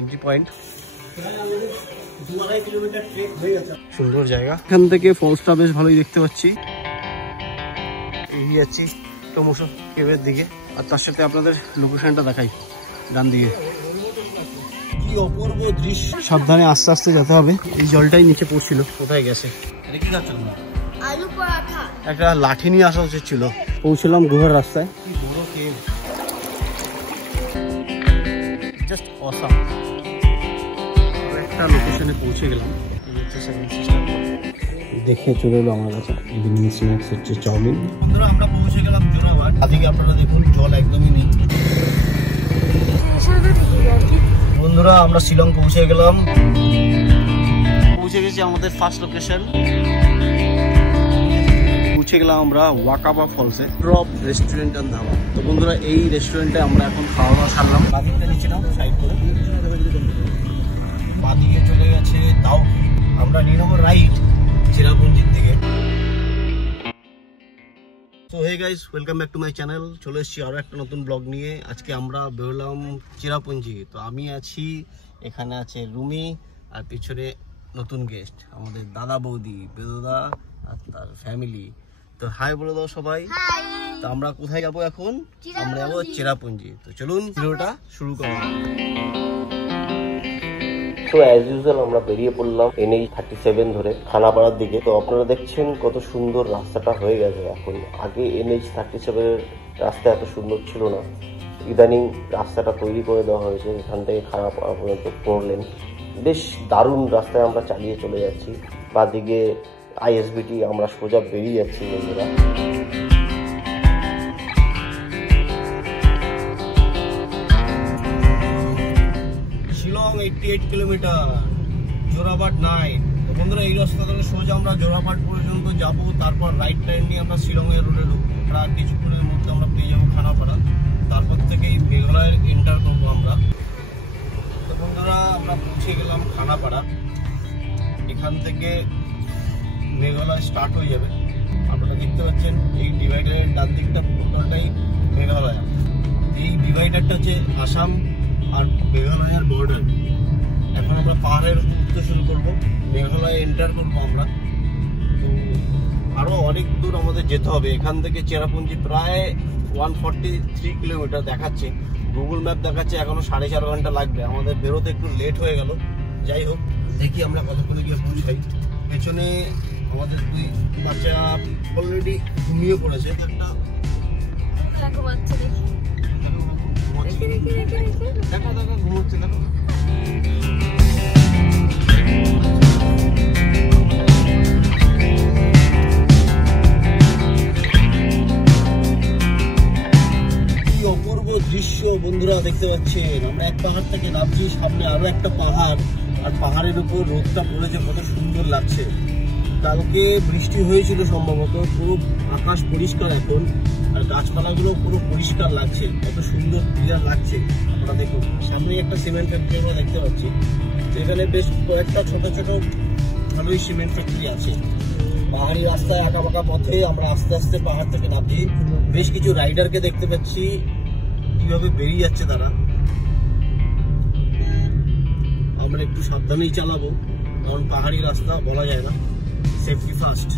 Entry point. সুন্দর জায়গা, এখান থেকে ফলসটা বেশ ভালোই দেখতে পাচ্ছি। এগিয়ে যাচ্ছি ক্রমশ কেভের দিকে, আর তার সাথে আপনাদের লোকেশনটা দেখাই ডান দিকে। কি অপূর্ব দৃশ্য, সাবধানে আস্তে আস্তে যেতে হবে। এই জলটাই নিচে পড়ছিল, কোথায় গেছে? একটা লাঠি নিয়ে আসা উচিত ছিল। পৌঁছলাম গুহার রাস্তায়। কি বড় কেভ, জাস্ট অসাম। একটা লোকেশনে পৌঁছে গেলাম, দেখে চলে এলো আমার কাছে ইভিনিং স্ন্যাক্স হচ্ছে চাউমিন। বন্ধুরা আমরা পৌঁছে গেলাম জোরাবাট। আদিকে আপনারা দেখুন জল একদমই নেই। বন্ধুরা আমরা শিলং পৌঁছে গেলাম, পৌঁছে গেছি আমাদের ফার্স্ট লোকেশন। পৌঁছে গেলাম আমরা ওয়াকাবা ফলসে, ড্রপ রেস্টুরেন্ট এন্ড ধাবা। তো বন্ধুরা এই রেস্টুরেন্টে আমরা এখন খাওয়া দাওয়া সারলাম। বাদিকটা নিচ্ছিলাম সাইড করে, বাদিকে চলে গেছে দাও। আমরা নিয়ে নেবো রাইট চেরাপুঞ্জির দিকে। তো hey guys, welcome back to my channel. চলে এসেছি আরও একটা নতুন ব্লগ নিয়ে। আজকে আমরা বেরোলাম চেরাপুঞ্জি। তো আমি আছি, এখানে আছে রুমি, আর পিছনে নতুন গেস্ট আমাদের দাদা বৌদি বেদদা আর তার ফ্যামিলি। তো হাই বলে দাও সবাই। তো আমরা কোথায় যাবো এখন? আমরা যাবো চেরাপুঞ্জি। তো চলুন ভিডিওটা শুরু করা। তো অ্যাজ ইউজুয়াল আমরা বেরিয়ে পড়লাম NH 37 ধরে খানাপাড়ার দিকে। তো আপনারা দেখছেন কত সুন্দর রাস্তাটা হয়ে গেছে এখন। আগে NH 37 রাস্তা এত সুন্দর ছিল না, ইদানিং রাস্তাটা তৈরি করে দেওয়া হয়েছে। এখান থেকে খানাপাড়া পর্যন্ত 4 লেন, বেশ দারুণ রাস্তায় আমরা চালিয়ে চলে যাচ্ছি। বাদিকে ISBT, আমরা সোজা বেরিয়ে যাচ্ছি বন্ধুরা। শিলং 88 কিলোমিটার, জোরাবাট 9। তো বন্ধুরা এই রাস্তা ধরে সোজা আমরা জোরাবাট পর্যন্ত যাব, তারপর রাইট টাইম নিয়ে আমরা শিলং এর রোডে ঢুকবো। প্রায় কিছুক্ষণের মধ্যে আমরা পেয়ে যাবো খানাপাড়া। তারপর থেকে এই মেঘালয়ের এন্টার করবো আমরা। তো বন্ধুরা আমরা পৌঁছে গেলাম খানাপাড়া। এখান থেকে মেঘালয় স্টার্ট হয়ে যাবে। আপনারা দেখতে পাচ্ছেন এই ডিভাইডারের ডান দিকটা পুরোটাই মেঘালয়। এই ডিভাইডারটা হচ্ছে আসাম আর মেঘালয়ের বর্ডার। এখন আমরা পাহাড়ের উপর উঠতে শুরু করবো, মেঘালয় এন্টার করবো আমরা। তো আরও অনেক দূর আমাদের যেতে হবে এখান থেকে। চেরাপুঞ্জি প্রায় 143 কিলোমিটার দেখাচ্ছে, গুগল ম্যাপ দেখাচ্ছে এখনো 4.5 ঘন্টা লাগবে। আমাদের বেরোতে একটু লেট হয়ে গেল। যাই হোক, দেখি আমরা কতক্ষণে গিয়ে পৌঁছাই। পেছনে আমাদের 2 বাচ্চা অলরেডি ঘুমিয়ে পড়েছে। একটা দেখো দেখো ঘুমোচ্ছে, দেখো। অপূর্ব দৃশ্য বন্ধুরা দেখতে পাচ্ছেন। আমরা এক পাহাড় থেকে নামছি, সামনে আরো একটা পাহাড়, আর পাহাড়ের উপর রোদটা পড়েছে, কত সুন্দর লাগছে। কালকে বৃষ্টি হয়েছিল সম্ভবত, পুরো আকাশ পরিষ্কার এখন, আর গাছপালাগুলো পুরো পরিষ্কার লাগছে, কত সুন্দর ক্লিয়ার লাগছে। আমরা দেখুন সামনে একটা সিমেন্ট ফ্যাক্টরি আমরা দেখতে পাচ্ছি। এখানে বেশ কয়েকটা ছোট ছোট ভালোই সিমেন্ট ফ্যাক্টরি আছে। পাহাড়ি রাস্তায় আঁকা বাঁকা পথে আমরা আস্তে আস্তে পাহাড় থেকে নামছি। বেশ কিছু রাইডারকে দেখতে পাচ্ছি কিভাবে বেরিয়ে যাচ্ছে তারা। আমরা একটু সাবধানেই চালাবো, কারণ পাহাড়ি রাস্তা বলা যায় না। Safety first.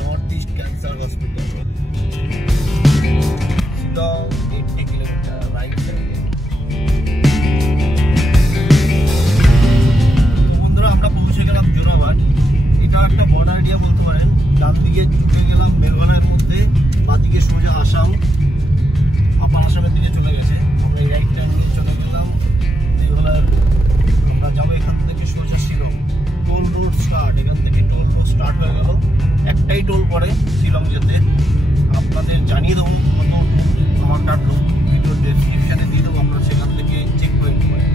North east cancer hospital, Shillong 80 kilometre right সাইডে। বন্ধুরা আমরা পৌঁছে গেলাম জোরাবাট। এটা একটা বর্ডার এরিয়া বলতে পারেন। ডান দিকে ঢুকে গেলাম মেঘালয়ের মধ্যে, বাদিকে সোজা আসাম, আপার আসামের দিকে চলে গেছে। আমরা এই রাইট টার্ন নিয়ে চলে গেলাম মেঘালয়ের। আমরা যাবো এখান থেকে সোজা শিলং। টোল রোড স্টার্ট, এখান থেকে টোল রোড স্টার্ট হয়ে গেল। একটাই টোল পড়ে শিলং যেতে। আপনাদের জানিয়ে দেবো কত আমার কাটলো, ভিডিও ডেসক্রিপশানে দিয়ে দেবো, আপনারা সেখান থেকে চেক করে নিতে পারেন।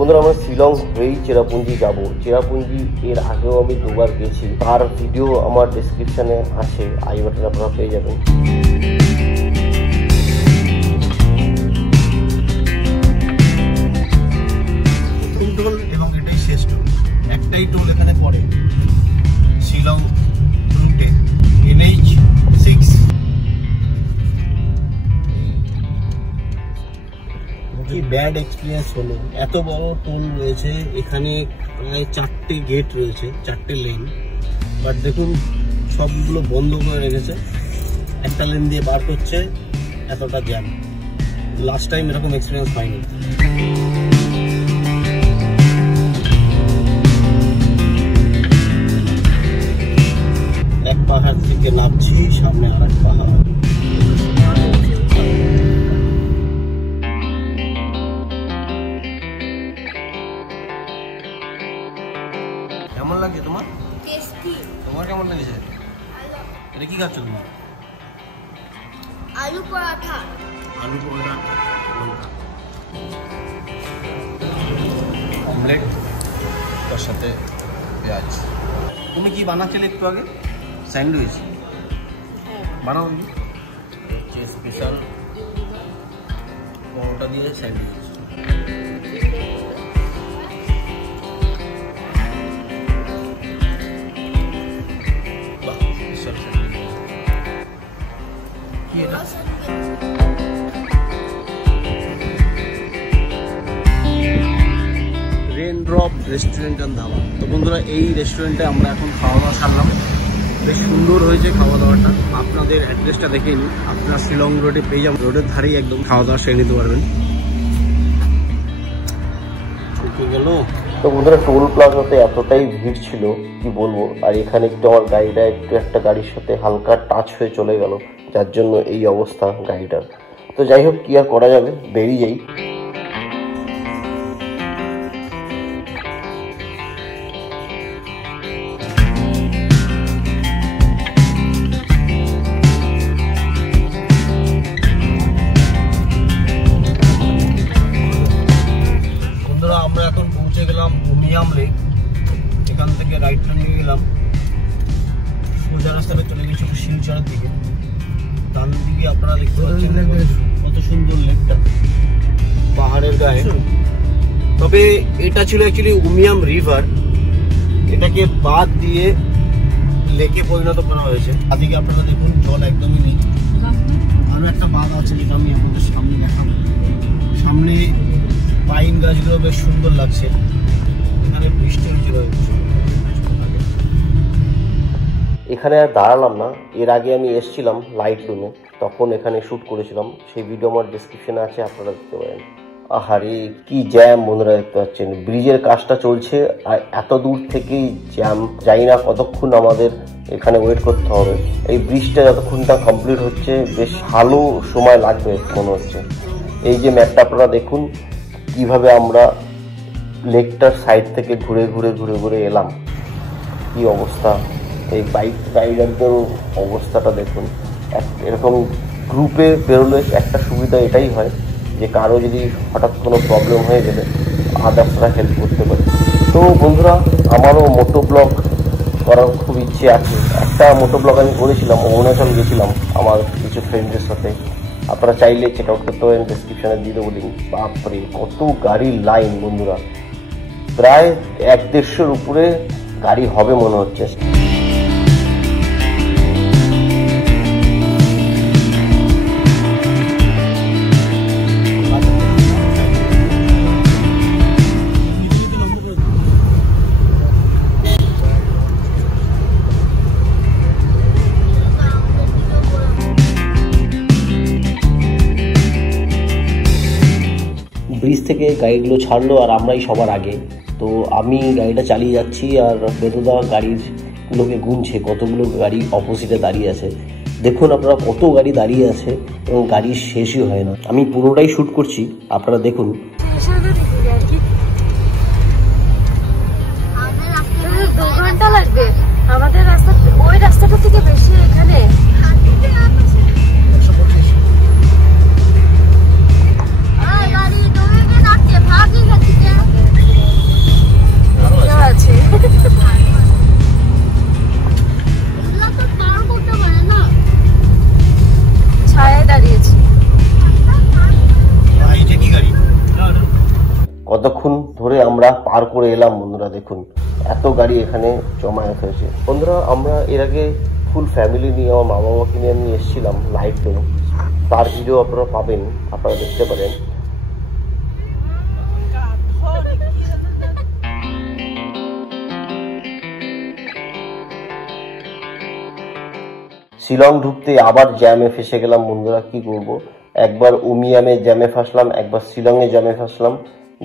বন্ধুরা আমরা শিলং হয়েই চেরাপুঞ্জি যাব। চেরাপুঞ্জি এর আগেও আমি 2 বার গেছি, তার ভিডিও আমার ডেসক্রিপশানে আছে, আই বাটনে আপনারা পেয়ে যাবেন। পড়ে শিলং রুটে NH6। কি ব্যাড এক্সপিরিয়েন্স হলো, এত বড় টোল রয়েছে এখানে, প্রায় 4টে গেট রয়েছে, 4টে লেন, বাট দেখুন সবগুলো বন্ধ করে রেখেছে, একটা লেন দিয়ে বার করছে, এতটা জ্যাম। লাস্ট টাইম এরকম এক্সপিরিয়েন্স পাইনি। এক পাহাড় থেকে নামছি, সামনে আর এক পাহাড়। কেমন লাগছে তোমার? তোমার কেমন লাগছে? এটা কি খাচ্ছ তুমি? আলু পরোটা। আলু পরোটা, অমলেট, তার সাথে পেঁয়াজ। তুমি কি বানাচ্ছিলে একটু আগে? স্যান্ডউইচ বানাও নি? হচ্ছে স্পেশাল পরোটা দিয়ে স্যান্ডউইচ। কি এটা? Raindrop restaurant and dhaba. তো বন্ধুরা, এই রেস্টুরেন্টে আমরা এখন খাওয়া দাওয়া সারলাম, বেশ সুন্দর হয়েছে খাওয়া দাওয়াটা। আপনাদের অ্যাড্রেসটা দেখে নিন, আপনারা শিলং রোডে পেয়ে যাবেন, রোডের ধারেই একদম খাওয়া দাওয়া সেরে নিতে পারবেন। গেল তো বন্ধুরা, টোল প্লাজাতে এতটাই ভিড় ছিল কি বলবো, আর এখানে একটু আমার গাড়িটা একটা গাড়ির সাথে হালকা টাচ হয়ে চলে গেল, যার জন্য এই অবস্থা গাড়িটার। তো যাই হোক, কি আর করা যাবে, বেরিয়ে যাই। আমরা এখন পৌঁছে গেলাম উমিয়াম লেক। এখান থেকে রাইট টার্ন নিয়ে গেলাম, সোজা রাস্তাটা চলে গেছে শিলচরের দিকে। ডান দিকে আপনারা দেখতে পাচ্ছেন কত সুন্দর লেকটা পাহাড়ের গায়ে। তবে এটা ছিল অ্যাকচুয়ালি উমিয়াম রিভার, এটাকে বাদ দিয়ে লেকে পরিণত করা হয়েছে। আদিকে আপনারা দেখুন জল একদমই নেই। আরো একটা বাঁধ আছে যেটা আমি আপনাদের সামনে দেখাবো। সামনে পাইন গাছগুলো বেশ সুন্দর লাগছে। এখানে বৃষ্টি হয়েছিল। এখানে আর দাঁড়ালাম না, এর আগে আমি এসেছিলাম লাইট রুমে, তখন এখানে শ্যুট করেছিলাম, সেই ভিডিও আমার ডেসক্রিপশনে আছে, আপনারা দেখতে পারেন। আহারে কি জ্যাম বন্ধুরা, দেখতে পাচ্ছেন ব্রিজের কাজটা চলছে আর এত দূর থেকেই জ্যাম। জানি না কতক্ষণ আমাদের এখানে ওয়েট করতে হবে। এই ব্রিজটা যতক্ষণটা কমপ্লিট হচ্ছে বেশ ভালো সময় লাগবে মনে হচ্ছে। এই যে ম্যাপটা আপনারা দেখুন, কিভাবে আমরা লেকটার সাইড থেকে ঘুরে ঘুরে ঘুরে ঘুরে এলাম, কি অবস্থা। এই বাইক রাইডারদের অবস্থাটা দেখুন। এরকম গ্রুপে বেরোলে একটা সুবিধা এটাই হয় যে কারো যদি হঠাৎ কোনো প্রবলেম হয়ে গেলে আদার্সরা হেল্প করতে পারে। তো বন্ধুরা, আমারও মোটো ব্লগ করার খুব ইচ্ছে আছে। একটা মোটো ব্লগ আমি করেছিলাম, অরুণাচল গেছিলাম আমার কিছু ফ্রেন্ডদের সাথে, আপনারা চাইলে চেক আউট করতে পারেন, ডেসক্রিপশনে দিয়ে দেবো লিঙ্ক। বাপরে কত গাড়ির লাইন বন্ধুরা, প্রায় 1-150-এর উপরে গাড়ি হবে মনে হচ্ছে। ব্রিজ থেকে গাড়িগুলো ছাড়লো আর আমরাই সবার আগে। তো আমি গাড়িটা চালিয়ে যাচ্ছি আর বেদুদা গাড়িগুলোকে গুনছে কতগুলো গাড়ি অপোজিটে দাঁড়িয়ে আছে। দেখুন আপনারা কত গাড়ি দাঁড়িয়ে আছে এবং গাড়ির শেষই হয় না। আমি পুরোটাই শ্যুট করছি, আপনারা দেখুন। 2 ঘন্টা লাগবে আমাদের রাস্তা, ওই রাস্তাটা থেকে বেশি এখানে। কতক্ষণ ধরে আমরা পার করে এলাম বন্ধুরা। বন্ধুরা দেখুন এত গাড়ি এখানে জমায়েত হয়েছে। বন্ধুরা আমরা এর আগে ফুল ফ্যামিলি নিয়ে আমার মা বাবাকে নিয়ে আমি এসেছিলাম লাইট লুনে, তার ভিডিও আপনারা পাবেন, আপনারা দেখতে পারেন। শিলং ঢুকতে আবার জ্যামে ফেসে গেলাম বন্ধুরা, কি করব। একবার উমিয়ামে জ্যামে ফাঁসলাম, একবার শিলংয়ে জ্যামে ফাঁসলাম,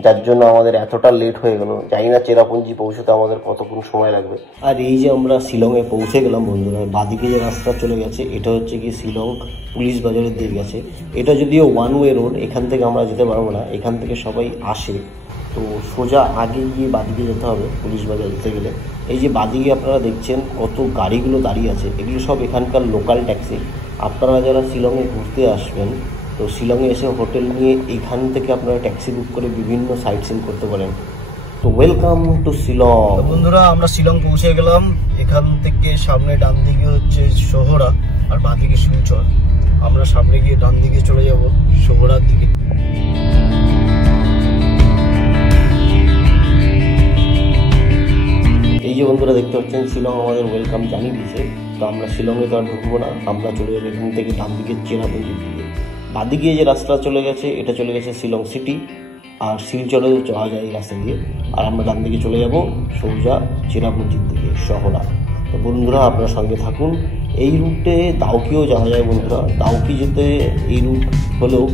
যার জন্য আমাদের এতটা লেট হয়ে গেল। জানি না চেরাপুঞ্জি পৌঁছতে আমাদের কতক্ষণ সময় লাগবে। আর এই যে আমরা শিলংয়ে পৌঁছে গেলাম বন্ধুরা, বাদিকে যে রাস্তা চলে গেছে এটা হচ্ছে কি শিলং পুলিশ বাজারের দিকে গেছে। এটা যদিও ওয়ান ওয়ে রোড, এখান থেকে আমরা যেতে পারবো না, এখান থেকে সবাই আসে, তো সোজা আগে গিয়ে বাদিকে যেতে হবে পুলিশ বাজার যেতে গেলে। এই যে বাদিকে আপনারা দেখছেন কত গাড়িগুলো দাঁড়িয়ে আছে, এগুলো সব এখানকার লোকাল ট্যাক্সি। আপনারা যারা শিলংয়ে ঘুরতে আসবেন তো শিলংয়ে এসে হোটেল নিয়ে এখান থেকে আপনারা ট্যাক্সি বুক করে বিভিন্ন সাইট সিন করতে পারেন। তো ওয়েলকাম টু শিলং। বন্ধুরা আমরা শিলং পৌঁছে গেলাম। এখান থেকে সামনে ডান দিকে হচ্ছে সোহরা আর বাঁ দিকে শিলচর। আমরা সামনে গিয়ে ডান দিকে চলে যাব সোহরার দিকে। এই যে বন্ধুরা দেখতে পাচ্ছেন শিলং আমাদের ওয়েলকাম জানিয়ে দিয়েছে। তো আমরা শিলংয়ে তো আর ঢুকবো না, আমরা চলে যাবো এখান থেকে ডান দিকে চেরাপুঞ্জির দিকে। বাদিকে যে রাস্তা চলে গেছে এটা চলে গেছে শিলং সিটি, আর শিলচরেও যাওয়া যায় এই রাস্তা দিয়ে। আর আমরা ডান দিকে চলে যাব সোজা চেরাপুঞ্জির দিকে শহরা। তো বন্ধুরা আপনারা সঙ্গে থাকুন। এই রুটে দাউকিও যাওয়া যায় বন্ধুরা, দাউকি যেতে এই রুট হলেও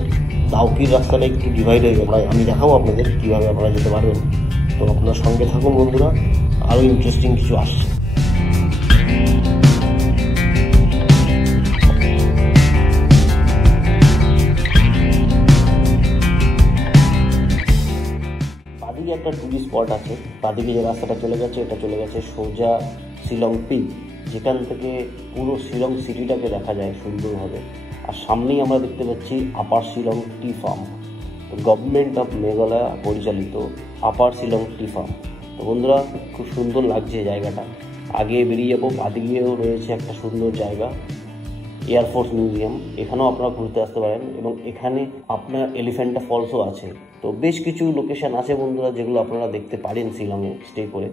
দাউকির রাস্তাটা একটু ডিভাইড হয়ে গেল। আমি দেখাবো আপনাদের কীভাবে আপনারা যেতে পারবেন। তো আপনারা সঙ্গে থাকুন বন্ধুরা, আরও ইন্টারেস্টিং কিছু আসছে। বাদিকে একটা টুরিস্ট স্পট আছে, বাদিকে যে রাস্তাটা চলে গেছে এটা চলে গেছে সোজা শিলং পিক, যেখান থেকে পুরো শিলং সিটিটাকে দেখা যায় সুন্দরভাবে। আর সামনেই আমরা দেখতে পাচ্ছি আপার শিলং টি ফার্ম, গভর্নমেন্ট অফ মেঘালয় পরিচালিত আপার শিলং টি ফার্ম। তো বন্ধুরা খুব সুন্দর লাগছে জায়গাটা। আগে বেরিয়ে যাবো, বাদিকেও রয়েছে একটা সুন্দর জায়গা এয়ারফোর্স মিউজিয়াম, এখানেও আপনারা ঘুরতে আসতে পারেন। এবং এখানে আপনার এলিফ্যান্টা ফলসও আছে। তো বেশ কিছু লোকেশান আছে বন্ধুরা যেগুলো আপনারা দেখতে পারেন শিলংয়ে স্টে করে।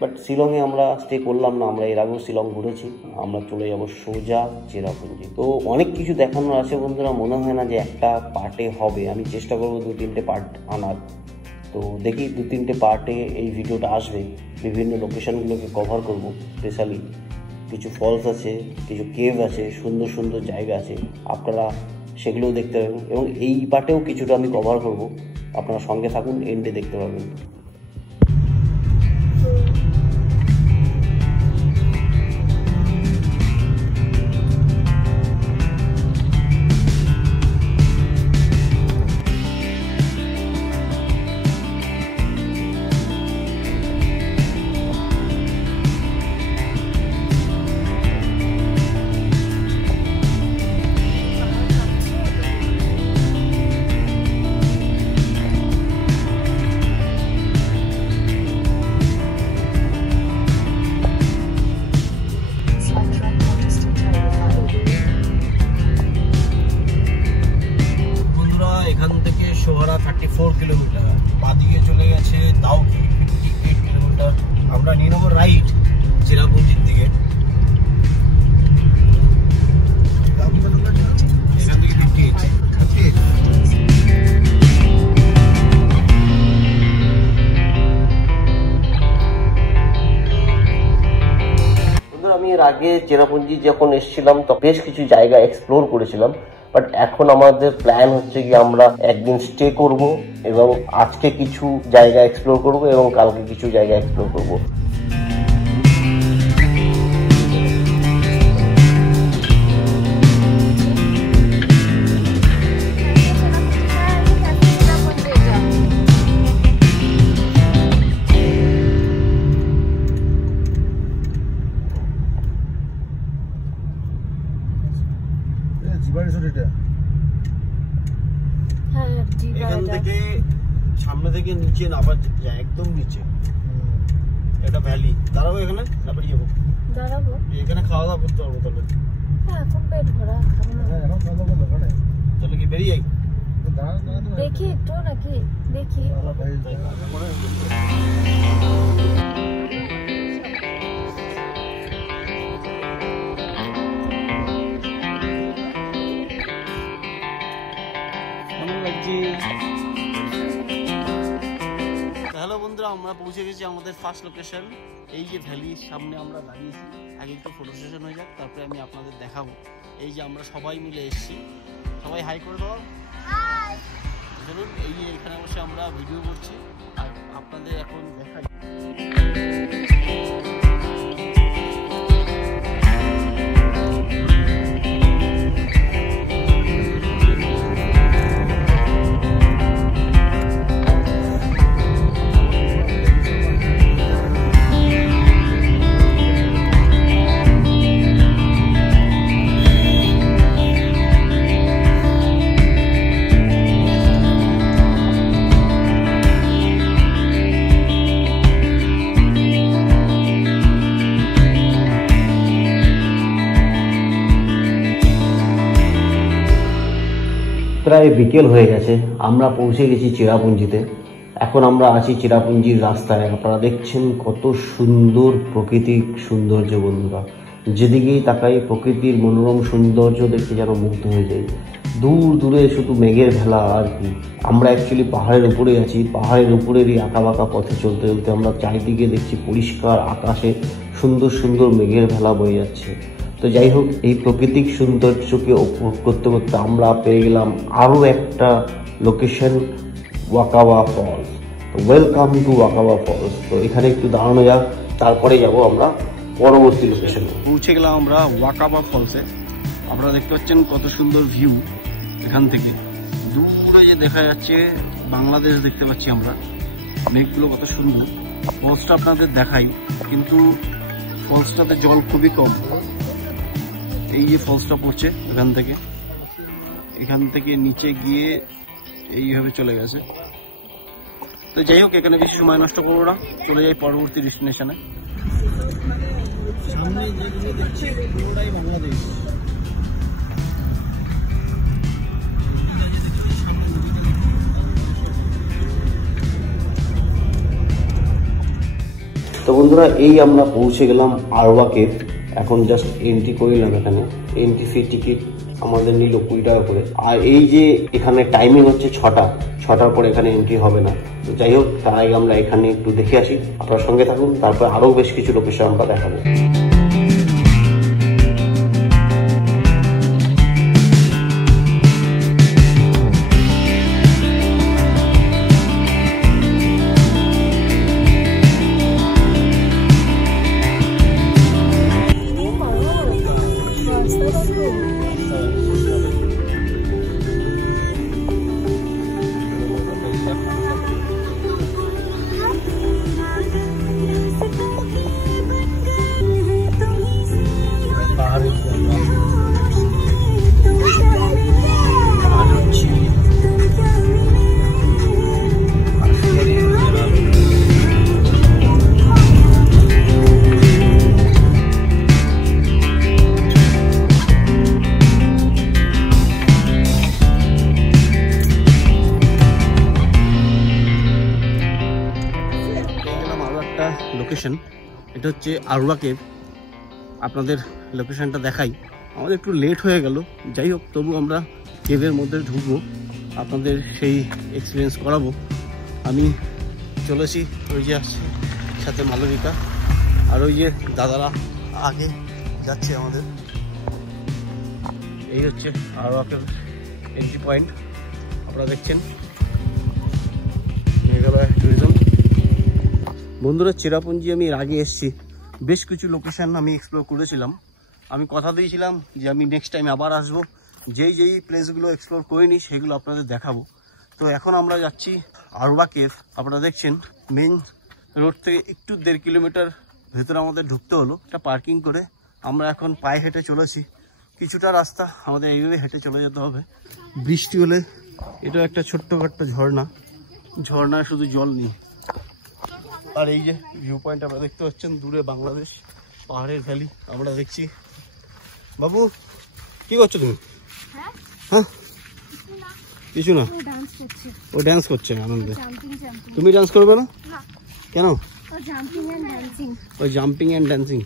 বাট শিলংয়ে আমরা স্টে করলাম না, আমরা এর আগেও শিলং ঘুরেছি। আমরা চলে যাব সোজা চেরাপুঞ্জি। তো অনেক কিছু দেখানোর আছে বন্ধুরা, মনে হয় না যে একটা পার্টে হবে। আমি চেষ্টা করবো 2-3টে পার্ট আনার। তো দেখি 2-3টে পার্টে এই ভিডিওটা আসবে। বিভিন্ন লোকেশানগুলোকে কভার করব। স্পেশালি কিছু ফলস আছে, কিছু কেভ আছে, সুন্দর সুন্দর জায়গা আছে, আপনারা সেগুলোও দেখতে পাবেন। এবং এই পার্টেও কিছুটা আমি কভার করব, আপনারা সঙ্গে থাকুন, এন্ডে দেখতে পাবেন। এখান থেকে সোহরা 34 কিলোমিটার, বাদিকে চলে গেছে দাউকি 58 কিলোমিটার। আমরা নিয়ে নেবো রাইট চেরাপুঞ্জির দিকে। এখান থেকে 58। আমি এর আগে চেরাপুঞ্জি যখন এসেছিলাম তো বেশ কিছু জায়গা এক্সপ্লোর করেছিলাম, বাট এখন আমাদের প্ল্যান হচ্ছে কি আমরা একদিন স্টে করব এবং আজকে কিছু জায়গা এক্সপ্লোর করব এবং কালকে কিছু জায়গা এক্সপ্লোর করব। এখান থেকে সামনে থেকে নিচে নামার যায়, একদম নিচে এটা ভ্যালি। দাঁড়াবো এখানে, তারপরে যাবো। দাঁড়াবো এখানে খাওয়া দাওয়া করতে পারবো তাহলে। হ্যাঁ, এখন পেট ভরা। তাহলে কি বেরিয়ে যাই? দেখি একটু নাকি দেখি। হ্যালো বন্ধুরা, আমরা পৌঁছে গেছি আমাদের ফার্স্ট লোকেশন। এই যে ভ্যালির সামনে আমরা দাঁড়িয়েছি। আগে একটু ফটো সেশন হয়ে যাক, তারপরে আমি আপনাদের দেখাবো। এই যে আমরা সবাই মিলে এসেছি, সবাই হাই করে দাও। চলুন, এই যে এখানে বসে আমরা ভিডিও করছি আর আপনাদের এখন দেখাই। প্রায় বিকেল হয়ে গেছে, আমরা পৌঁছে গেছি চেরাপুঞ্জিতে। এখন আমরা আছি চেরাপুঞ্জির রাস্তায়। আপনারা দেখছেন কত সুন্দর প্রাকৃতিক সৌন্দর্য বন্ধুরা। যেদিকেই তাকাই প্রকৃতির মনোরম সৌন্দর্য দেখে যেন মুগ্ধ হয়ে যায়। দূর দূরে শুধু মেঘের ভেলা আর কি। আমরা অ্যাকচুয়ালি পাহাড়ের উপরে আছি। পাহাড়ের উপরেরই আঁকা বাঁকা পথে চলতে চলতে আমরা চারিদিকে দেখছি পরিষ্কার আকাশে সুন্দর সুন্দর মেঘের ভেলা বয়ে যাচ্ছে। তো যাই হোক, এই প্রাকৃতিক সৌন্দর্যকে উপভোগ করতে করতে আমরা পেয়ে গেলাম আরও একটা লোকেশন, ওয়াকাবা ফলস। তো ওয়েলকাম টু ওয়াকাবা ফলস। তো এখানে একটু দাঁড়ানো যাক, তারপরে যাব আমরা পরবর্তী লোকেশনে। পৌঁছে গেলাম আমরা ওয়াকাবা ফলসে। আপনারা দেখতে পাচ্ছেন কত সুন্দর ভিউ এখান থেকে। দূরে যে দেখা যাচ্ছে বাংলাদেশ দেখতে পাচ্ছি আমরা। মেঘগুলো কত সুন্দর। ফলসটা আপনাদের দেখাই, কিন্তু ফলসটাতে জল খুবই কম। এই যে ফলসটা পড়ছে এখান থেকে নিচে গিয়ে এইভাবে চলে গেছে। তো যাই হোক, এখানে বেশি সময় নষ্ট করবো না, চলে যাই পরবর্তী ডেস্টিনেশনে। সামনে যেগুলো দেখছি পুরোটাই বাংলাদেশ। তো বন্ধুরা, এই আমরা পৌঁছে গেলাম আরওয়া কেভ। এখন জাস্ট এন্ট্রি করিলাম। এখানে এন্ট্রি ফি টিকিট আমাদের নিল 20 টাকা করে। আর এই যে এখানে টাইমিং হচ্ছে 6টার পর এখানে এন্ট্রি হবে না। তো যাই হোক, তার আগে আমরা এখানে একটু দেখে আসি। আপনার সঙ্গে থাকুন, তারপর আরও বেশ কিছু লোকেশন আমরা দেখাবো। লোকেশন এটা হচ্ছে আরওয়া কেভ। আপনাদের লোকেশনটা দেখাই। আমাদের একটু লেট হয়ে গেল, যাই হোক তবু আমরা কেভের মধ্যে ঢুকবো, আপনাদের সেই এক্সপিরিয়েন্স করাবো। আমি চলেছি, ওই যে আসছে সাথে মালবিকা, আর ওই যে দাদারা আগে যাচ্ছে আমাদের। এই হচ্ছে আরওয়া কেভ এন্ট্রি পয়েন্ট, আপনারা দেখছেন মেঘালয় ট্যুরিজম। বন্ধুরা, চেরাপুঞ্জি আমি এর আগে এসেছি, বেশ কিছু লোকেশন আমি এক্সপ্লোর করেছিলাম। আমি কথা দিয়েছিলাম যে আমি নেক্সট টাইম আবার আসবো, যেই প্লেসগুলো এক্সপ্লোর করিনি সেগুলো আপনাদের দেখাবো। তো এখন আমরা যাচ্ছি আরওয়া কেভ। আপনারা দেখছেন মেন রোড থেকে একটু 1.5 কিলোমিটার ভেতরে আমাদের ঢুকতে হলো। একটা পার্কিং করে আমরা এখন পায়ে হেঁটে চলেছি। কিছুটা রাস্তা আমাদের এইভাবে হেঁটে চলে যেতে হবে। বৃষ্টি হলে এটা একটা ছোট্টখাট্ট ঝর্ণায় শুধু জল নেই। আর এই যে ভিউ পয়েন্ট আপনারা দেখতে পাচ্ছেন, দূরে বাংলাদেশ, পাহাড়ের ভ্যালি আমরা দেখছি। বাবু, কি করছো তুমি? হ্যাঁ, কিছু না, ও ডান্স করছে আনন্দে। তুমি ডান্স করবে না কেন? ওই জাম্পিং অ্যান্ড ড্যান্সিং।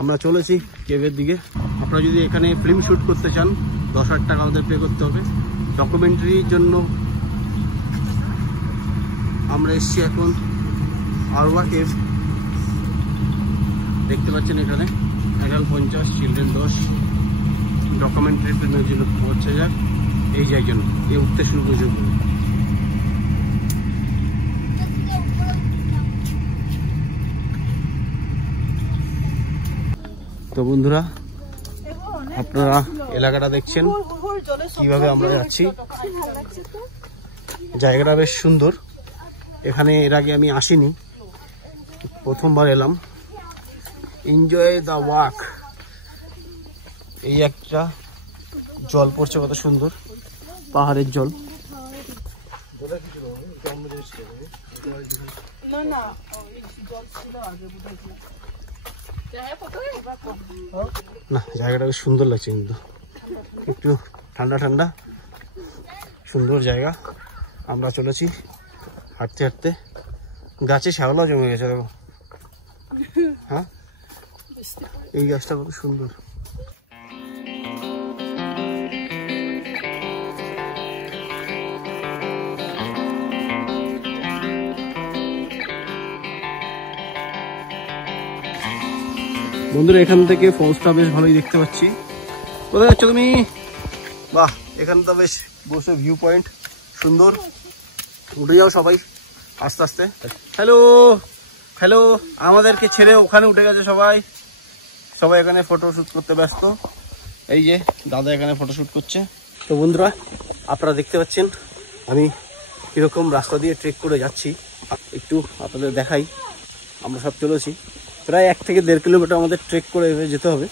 আমরা চলেছি কেভের দিকে। আপনারা যদি এখানে ফিল্ম শ্যুট করতে চান 10,000 টাকা আমাদের পে করতে হবে। ডকুমেন্টারির জন্য আমরা এসেছি এখন আরওয়া কেভ। দেখতে পাচ্ছেন এখানে অ্যাডাল্ট 50, চিলড্রেন 10। ডকুমেন্টারি ফিল্মের জন্য 5000, এই যার জন্য এই উঠতে শুরু করেছে। তো বন্ধুরা, আপনারা এলাকাটা দেখছেন কিভাবে আমরা যাচ্ছি। জায়গাটা বেশ সুন্দর। এখানে এর আগে আমি আসিনি, প্রথমবার এলাম। Enjoy the walk. এই একটা জল পড়ছে, কত সুন্দর পাহাড়ের জল। না, জায়গাটা বেশ সুন্দর লাগছে, কিন্তু একটু ঠান্ডা ঠান্ডা সুন্দর জায়গা। আমরা চলেছি হাঁটতে হাঁটতে। গাছে শ্যাওলা জমে গেছে দেখো। হ্যাঁ, এই গাছটা কত সুন্দর। বন্ধুরা, এখান থেকে ফলসটা বেশ ভালোই দেখতে পাচ্ছি। কোথায় যাচ্ছ তুমি? বাহ, এখানটা বেশ বসে ভিউ পয়েন্ট সুন্দর। উঠে যাও সবাই আস্তে আস্তে। হ্যালো হ্যালো, আমাদেরকে ছেড়ে ওখানে উঠে গেছে সবাই। সবাই এখানে ফটো শুট করতে ব্যস্ত। এই যে দাদা এখানে ফটো শুট করছে। তো বন্ধুরা, আপনারা দেখতে পাচ্ছেন আমি এরকম রাস্তা দিয়ে ট্রেক করে যাচ্ছি। একটু আপনাদের দেখাই। আমরা সব চলেছি প্রায় 1 থেকে 1.5 কিলোমিটার আমাদের ট্রেক করে যেতে হবে।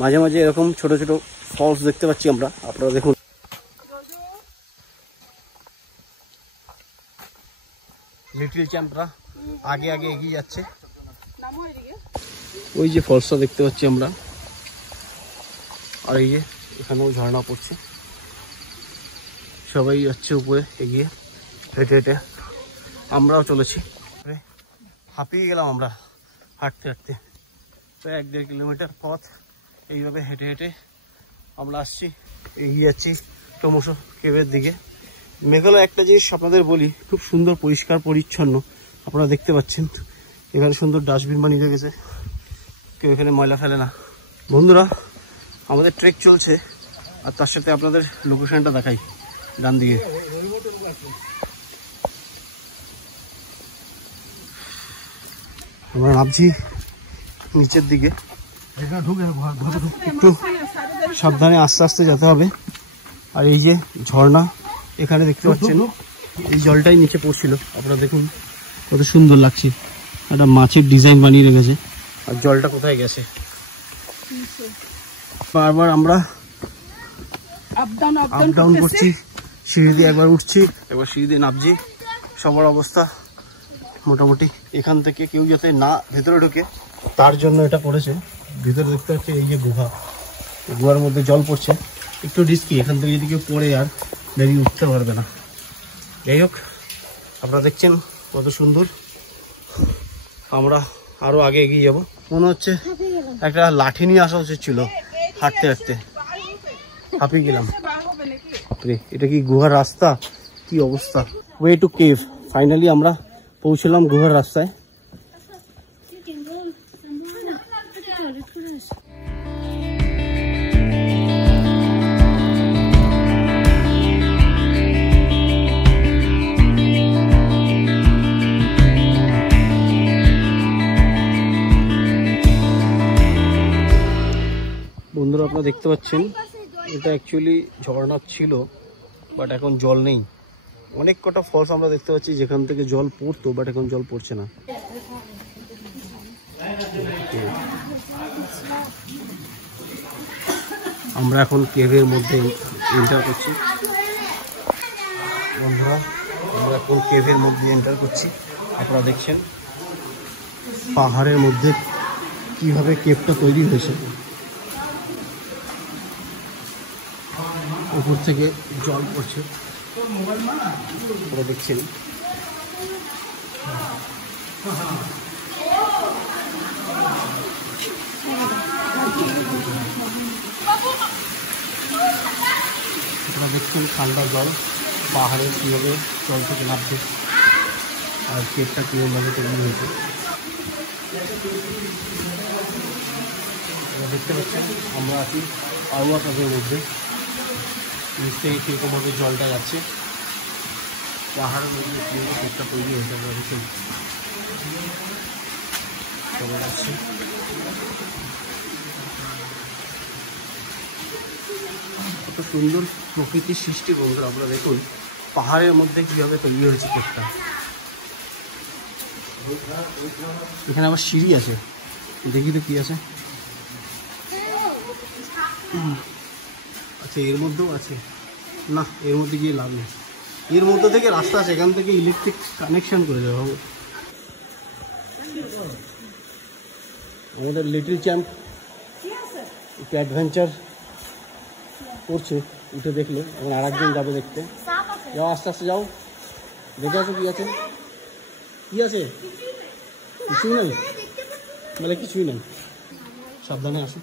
মাঝে মাঝে এরকম ছোট ছোট ফলস দেখতে পাচ্ছি আমরা, আপনারা দেখুন। লিটল চ্যাম্পরা আগে আগে এগিয়ে যাচ্ছে। ওই যে ফলসটা দেখতে পাচ্ছি আমরা, আর এই যে এখানেও ঝর্ণা পড়ছে। সবাই যাচ্ছে উপরে এগিয়ে হেঁটে হেঁটে। আমরাও চলেছি। হাঁপিয়ে গেলাম আমরা হাঁটতে হাঁটতে। প্রায় 1.5 কিলোমিটার পথ এইভাবে হেঁটে হেঁটে আমরা আসছি, এগিয়ে যাচ্ছি ক্রমশ কেভের দিকে। মেঘালয় একটা জিনিস আপনাদের বলি, খুব সুন্দর পরিষ্কার পরিচ্ছন্ন। আপনারা দেখতে পাচ্ছেন এখানে সুন্দর ডাস্টবিন বানিয়ে রেখেছে, কেউ এখানে ময়লা ফেলে না। বন্ধুরা, আমাদের ট্রেক চলছে, আর তার সাথে আপনাদের লোকেশনটা দেখাই। ডান দিকে আমরা নামছি নিচের দিকে। একটু সাবধানে আস্তে আস্তে যেতে হবে। আর এই যে ঝর্ণা এখানে দেখতে পাচ্ছেন, এই জলটাই নিচে পড়ছিল। আপনারা দেখুন কত সুন্দর লাগছে। একটা মাছের ডিজাইন বানিয়ে রেখেছে। আর জলটা কোথায় গেছে? বারবার আমরা আপ ডাউন করছি। সিঁড়ি দিয়ে একবার উঠছি, একবার সিঁড়ি দিয়ে নামছি। সবার অবস্থা মোটামুটি। এখান থেকে কেউ যাতে না ভেতরে ঢোকে তার জন্য এটা করেছে। ভিতরে দেখতে পাচ্ছি এই যে গুহা, গুহার মধ্যে জল পড়ছে। একটু রিস্কি, এখান থেকে যদি কেউ পড়ে আর বেরিয়ে উঠতে পারবে না। যাই হোক, আপনারা দেখছেন কত সুন্দর। আমরা আরো আগে এগিয়ে যাব। মনে হচ্ছে একটা লাঠি নিয়ে আসা উচিত ছিল। হাঁটতে হাঁটতে হাঁপিয়ে গেলাম। এটা কি গুহার রাস্তা? কি অবস্থা। Way to cave. ফাইনালি আমরা পৌঁছলাম গুহার রাস্তায়। বন্ধুরা, আপনারা দেখতে পাচ্ছেন এটা অ্যাকচুয়ালি ঝর্ণা ছিল, বাট এখন জল নেই। অনেক কটা ফলস আমরা দেখতে পাচ্ছি যেখান থেকে জল পড়তো, বাট এখন জল পড়ছে না। আমরা এখন কেভের মধ্যে এন্টার করছি। বন্ধুরা, আমরা এখন কেভের মধ্যে এন্টার করছি। আপনারা দেখছেন পাহাড়ের মধ্যে কিভাবে কেভটা তৈরি হয়েছে। উপর থেকে জল পড়ছে, আপনারা দেখছেন। আপনারা দেখছেন ঠান্ডা জল পাহাড়ের কিভাবে জল থেকে নামছে। আর কেকটা কীরকমভাবে তৈরি হয়েছে দেখতে পাচ্ছেন। আমরা আছি আউয়া কাপের মধ্যে, নিচ থেকে কীরকমভাবে জলটা যাচ্ছে, পাহাড়ের মধ্যে কীভাবে কেকটা তৈরি হয়েছে আমরা দেখুন চলে যাচ্ছি। কত সুন্দর প্রকৃতির সৃষ্টি বন্ধুরা, আপনারা দেখুন পাহাড়ের মধ্যে কীভাবে তৈরি হয়েছে কেকটা। এখানে আবার সিঁড়ি আছে, দেখি তো কী আছে। আচ্ছা এর মধ্যেও আছে, না এর মধ্যে গিয়ে লাভ নেই, এর মধ্যে থেকে রাস্তা আছে, এখান থেকে ইলেকট্রিক কানেকশন করে দেওয়া হবে। আমাদের লিটল চ্যাম্প একটু অ্যাডভেঞ্চার করছে, উঠে দেখলো, এবং আর একজন যাবে দেখতে। যাও আস্তে আস্তে যাও, দেখে আসো কী আছে। কী আছে? কিছুই নেই, মানে কিছুই নেই, সাবধানে আসো।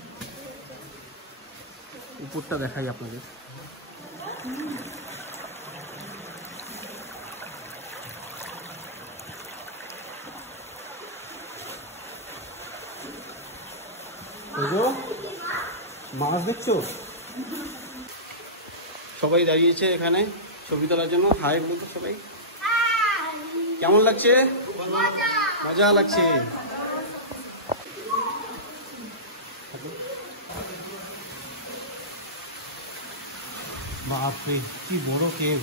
উপরটা দেখাই আপনাদের। মাছ দেখছো? সবাই দাঁড়িয়েছে এখানে ছবি তোলার জন্য। হাই বলতো সবাই। কেমন লাগছে? মজা লাগছে। বাপরে কি বড় কেভ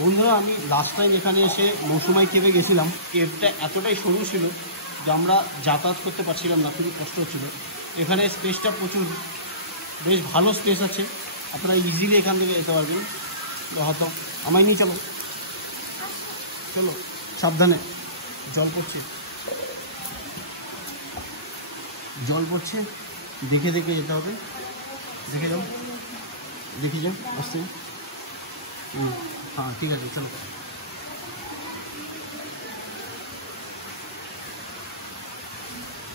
বন্ধুরা। আমি লাস্ট টাইম এখানে এসে মৌসুমাই কেভে গেছিলাম। কেভটা এতটাই সরু ছিল যে আমরা যাতায়াত করতে পারছিলাম না, খুবই কষ্ট হচ্ছিল। এখানে স্পেসটা প্রচুর, বেশ ভালো স্পেস আছে, আপনারা ইজিলি এখান থেকে যেতে পারবেন। হয়তো আমায় নিয়ে চলো, চলো সাবধানে, জল পড়ছে, জল পড়ছে, দেখে দেখে যেতে হবে। দেখে যাও, দেখে যাও আসতে। হ্যাঁ ঠিক আছে চলো।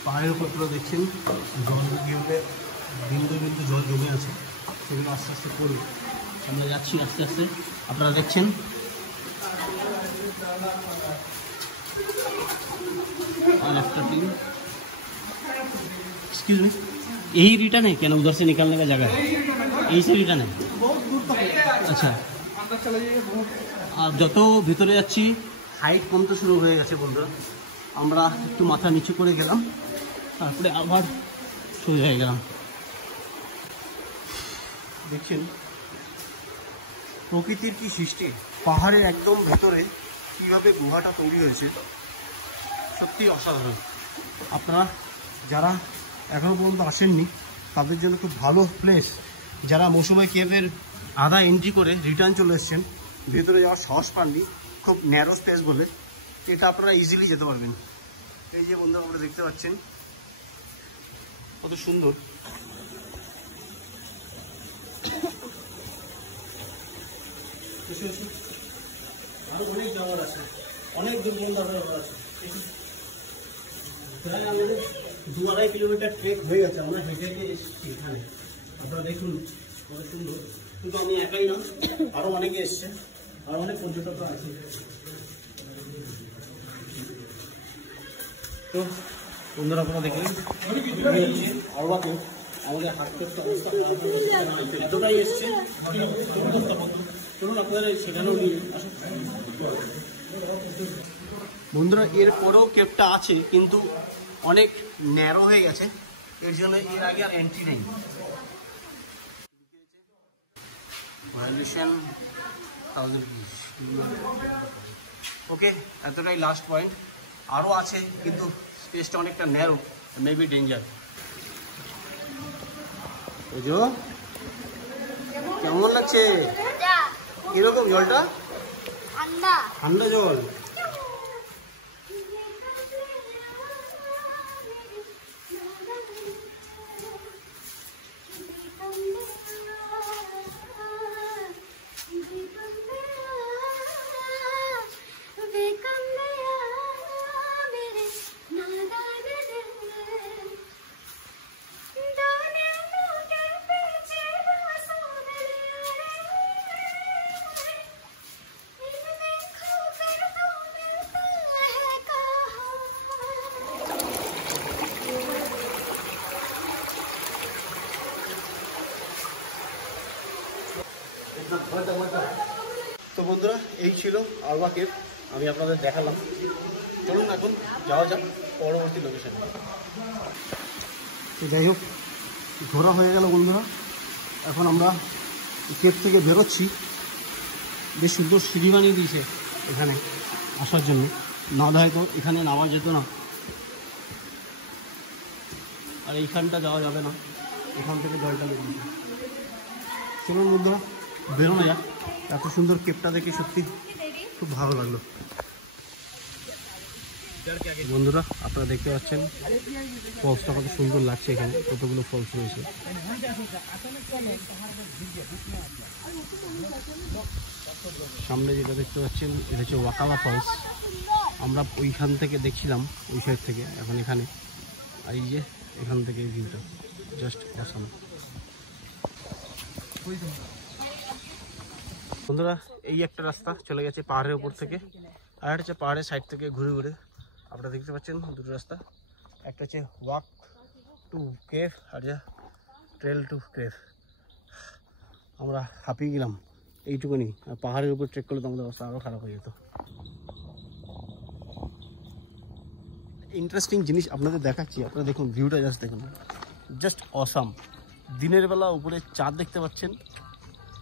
পাহাড়ের উপর পুরো দেখছেন জল গিয়ে বিন্দু বিন্দু জল জমে আছে, সেগুলো আস্তে আস্তে পড়বে। আমরা যাচ্ছি আস্তে আস্তে, আপনারা দেখছেন। और आफ्टर टीम एक्सक्यूज मी, यही रिटर्न है क्या ना? उधर से निकलने का जगह है, यही से रिटर्न है? আচ্ছা, আর যত ভিতরে যাচ্ছি হাইট কমতে শুরু হয়ে গেছে বন্ধুরা। আমরা একটু মাথা নিচু করে গেলাম, তারপরে আবার সোজা হয়ে গেলাম। দেখছেন প্রকৃতির কি সৃষ্টি, পাহাড়ের একদম ভেতরে কীভাবে গুহাটা তৈরি হয়েছে, সত্যি অসাধারণ। আপনারা যারা এখনও পর্যন্ত আসেননি তাদের জন্য খুব ভালো প্লেস। যারা মৌসুমাই কেভের আধা এন্ট্রি করে রিটার্ন চলে এসছেন, ভেতরে যাওয়ার সাহস পাননি, খুব ন্যারো স্পেস বলে, এটা আপনারা ইজিলি যেতে পারবেন। এই যে বন্ধু আপনারা দেখতে পাচ্ছেন কত সুন্দর। আরো অনেক যাওয়ার আছে, অনেক দূর পর্যন্ত যাওয়ার আছে। প্রায় আমাদের 2-2.5 কিলোমিটার ট্রেক হয়ে গেছে, আমরা হেঁটে হেঁটে এসেছি এখানে। আপনারা দেখুন কত সুন্দর। কিন্তু আমি একাই না, আরো অনেকে এসছে, আরো অনেক পর্যটকরা আছে। তো বন্ধুরা আপনারা দেখলেন অর্বাকে আমাদের হাঁটতে এতটাই এসছে, চলুন আপনাদের সেখানেও নিয়ে আসুন। বন্ধুরা এরপরেও কেভটা আছে, কিন্তু অনেক ন্যারো হয়ে গেছে, এর জন্য এর আগে আর এন্ট্রি নেই। ভায়োলেশন 1000 ওকে, এতটাই লাস্ট পয়েন্ট। আরও আছে কিন্তু স্পেসটা অনেকটা ন্যারো, মেবি ডেঞ্জার। বুঝো কেমন লাগছে? কিরকম জলটা? ঠান্ডা ঠান্ডা জল। তো বন্ধুরা এই ছিল আলবা কেভ, আমি আপনাদের দেখালাম। চলুন এখন যাওয়া যাক পরবর্তী লোকেশনে। তো যাই হোক, ঘোরা হয়ে গেল বন্ধুরা। এখন আমরা কেভ থেকে বেরোচ্ছি। বেশ সুন্দর সিঁড়ি বানিয়ে দিয়েছে এখানে আসার জন্য, নাহলে হয়তো এখানে নামা যেত না। আর এইখানটা যাওয়া যাবে না, এখান থেকে জলটা বেরিয়েছে। চলুন বন্ধুরা বেরোনো যাক। এত সুন্দর কেপটা দেখে সত্যি খুব ভালো লাগলো। বন্ধুরা আপনারা দেখতে পাচ্ছেন ফলসটা কত সুন্দর লাগছে, এখানে কতগুলো ফলস রয়েছে। সামনে যেটা দেখতে পাচ্ছেন এটা হচ্ছে ওয়াকাবা ফলস। আমরা ওইখান থেকে দেখছিলাম, ওই সাইড থেকে, এখন এখানে। আর এই যে এখান থেকে ভিউটা জাস্ট অসাম। বন্ধুরা এই একটা রাস্তা চলে গেছে পাহাড়ের উপর থেকে, আর একটা হচ্ছে পাহাড়ের সাইড থেকে ঘুরে ঘুরে। আপনারা দেখতে পাচ্ছেন দুটো রাস্তা, একটা হচ্ছে ওয়াক টু কেভ আর ট্রেল টু কেভ। আমরা হাঁপিয়ে গেলাম এইটুকুনি, আর পাহাড়ের উপর ট্রেক করলে তো আমাদের অবস্থা আরও খারাপ হয়ে যেত। ইন্টারেস্টিং জিনিস আপনাদের দেখাচ্ছি, আপনারা দেখুন ভিউটা জাস্ট দেখুন, জাস্ট অসাম। দিনের বেলা উপরে চাঁদ দেখতে পাচ্ছেন,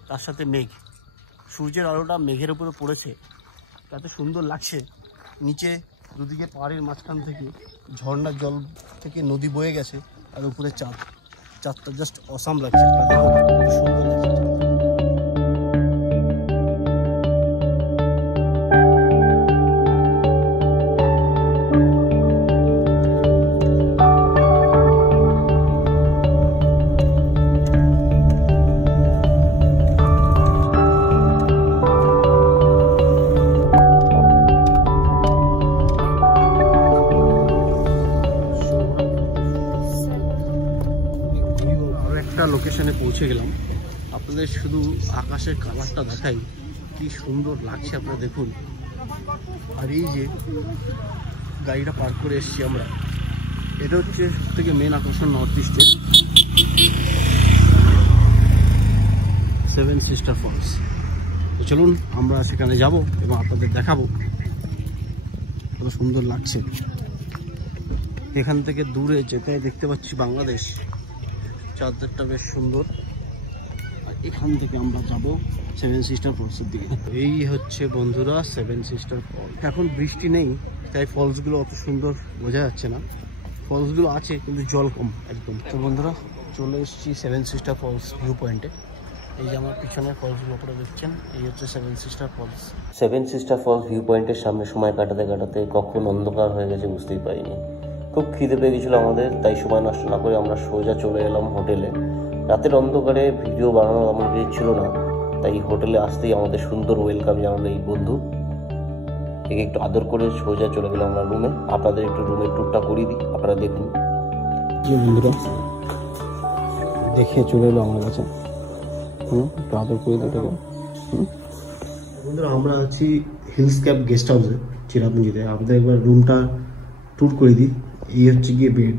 তার সাথে মেঘ, সূর্যের আলোটা মেঘের উপরে পড়েছে, এত সুন্দর লাগছে। নিচে দুদিকে পাহাড়ের মাঝখান থেকে ঝর্ণার জল থেকে নদী বয়ে গেছে, আর উপরে চাঁদ, চাঁদটা জাস্ট অসাম লাগছে, সুন্দর লাগছে। লোকেশনে পৌঁছে গেলাম। আপনাদের শুধু আকাশের কালারটা দেখাই, কি সুন্দর লাগছে আপনারা দেখুন। আর এই যে গাড়িটা পার্ক করে এসেছি আমরা, এটা হচ্ছে থেকে মেন আকর্ষণ নর্থ ইস্টের সেভেন সিস্টার ফলস। তো চলুন আমরা সেখানে যাব এবং আপনাদের দেখাবো কত সুন্দর লাগছে। এখান থেকে দূরে যেতে দেখতে পাচ্ছি বাংলাদেশ, চাঁদটা বেশ সুন্দর। আর এখান থেকে আমরা যাব সেভেন সিস্টার ফলসের দিকে। এই হচ্ছে বন্ধুরা সেভেন সিস্টার ফলস। এখন বৃষ্টি নেই তাই ফলসগুলো অত সুন্দর বোঝা যাচ্ছে না, ফলসগুলো আছে কিন্তু জল কম একদম। তো বন্ধুরা চলে এসেছি সেভেন সিস্টার ফলস ভিউ পয়েন্টে। এই যে আমার পিছনে ফলসগুলো উপরে দেখছেন, এই হচ্ছে seven sister falls. Seven sister falls view পয়েন্টের সামনে সময় কাটাতে কাটাতে কখন অন্ধকার হয়ে গেছে বুঝতেই পারিনি। খুব খিদে পেয়ে গেছিলো আমাদের, তাই সময় নষ্ট না করে আমরা সোজা চলে এলাম হোটেলে। রাতের অন্ধকারে ভিডিও বানানোর আমার কিছু ছিল না, তাই হোটেলে আসতেই আমাদের সুন্দর ওয়েলকাম জানালো এই বন্ধু। একে একটু আদর করে সোজা চলে গেলাম আমরা রুমে। আপনাদের একটু রুমের ট্যুরটা করিয়ে দিই, আপনারা দেখুন। বন্ধুরা দেখে চলে এলো আমার কাছে, একটু আদর করে দিতে। বন্ধুরা আমরা আছি হিলস ক্যাপ গেস্ট হাউসে চিরাপুঞ্জিতে। আপনাদের একবার রুমটা ট্যুর করে দিই। এই হচ্ছে গিয়ে বেড,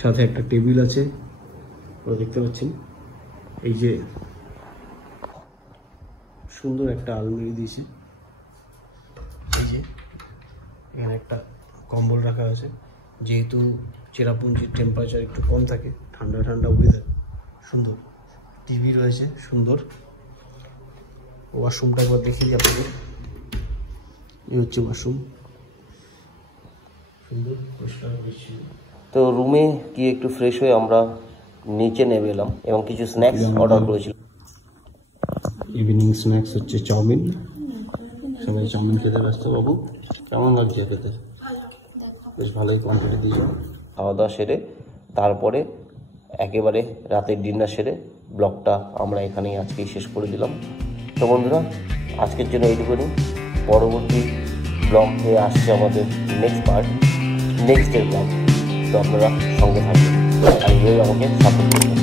সাথে একটা টেবিল আছে, ওরা দেখতে পাচ্ছেন। এই যে সুন্দর একটা আলমারি দিয়েছে, এই যে এখানে একটা কম্বল রাখা আছে। যেহেতু চেরাপুঞ্জির টেম্পারেচার একটু কম থাকে, ঠান্ডা ঠান্ডা ওয়েদার, সুন্দর টিভি রয়েছে সুন্দর। ওয়াশরুমটা একবার দেখে দিই আপনাদের। এই হচ্ছে ওয়াশরুম, সুন্দর পরিষ্কার পরিচ্ছন্ন। তো রুমে গিয়ে একটু ফ্রেশ হয়ে আমরা নিচে নেমে এলাম এবং কিছু স্ন্যাক্স অর্ডার করেছিলাম। ইভিনিং স্ন্যাক্স হচ্ছে চাউমিন, সবাই চাউমিন খেতে ব্যস্ত। বাবু কেমন লাগছে খেতে? বেশ ভালোই কোয়ান্টিটি দিয়ে। খাওয়া দাওয়া সেরে তারপরে একেবারে রাতের ডিনার সেরে ব্লগটা আমরা এখানেই আজকেই শেষ করে দিলাম। তো বন্ধুরা আজকের জন্য এইটুকুনি। পরবর্তী ব্লগ হয়ে আসছে আমাদের next part, next day blog. তো আপনারা সঙ্গে থাকবেন আর এইভাবে আমাকে সাপোর্ট করবেন।